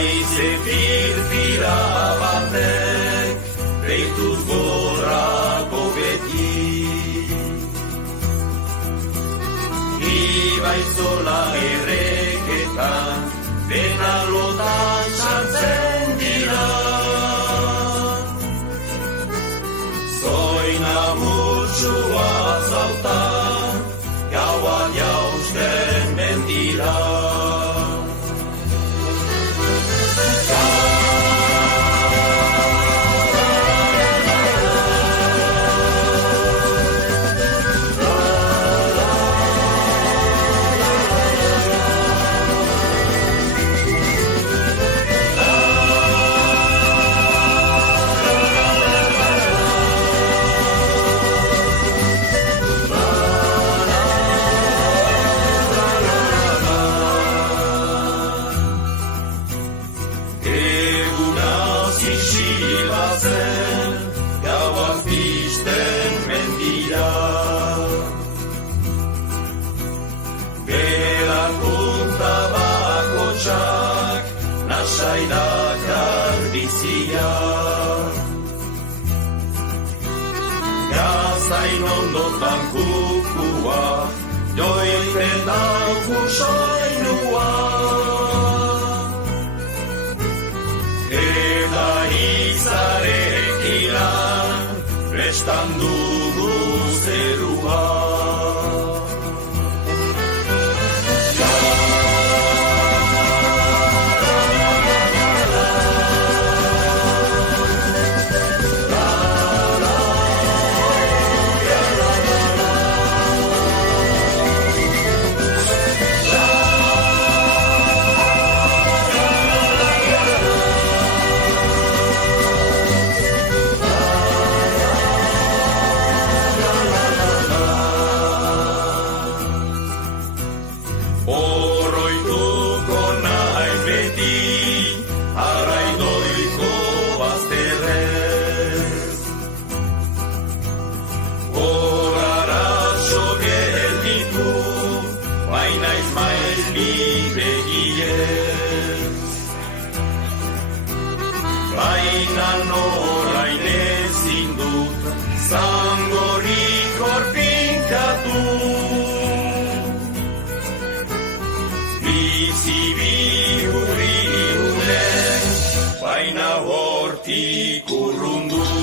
Haize firfira batek, deituz gorrako beti. Ibaizola erreketan, dena lotan sartzen dira. Zoina mutxua zautan, gauan jausten mendira. Dakar bizia Gazain ondotan kukua Joiten dauku soinua Eta izarekilan Prestan dugu zerua Oroituko nahi beti, arraidoiko bazterrez. Horara sogelditu, baina izmaiz bidegiez. Baina norain ezin dut, zangorik orpinkatu. Bizi bihurri unen, baina hortik urrundu.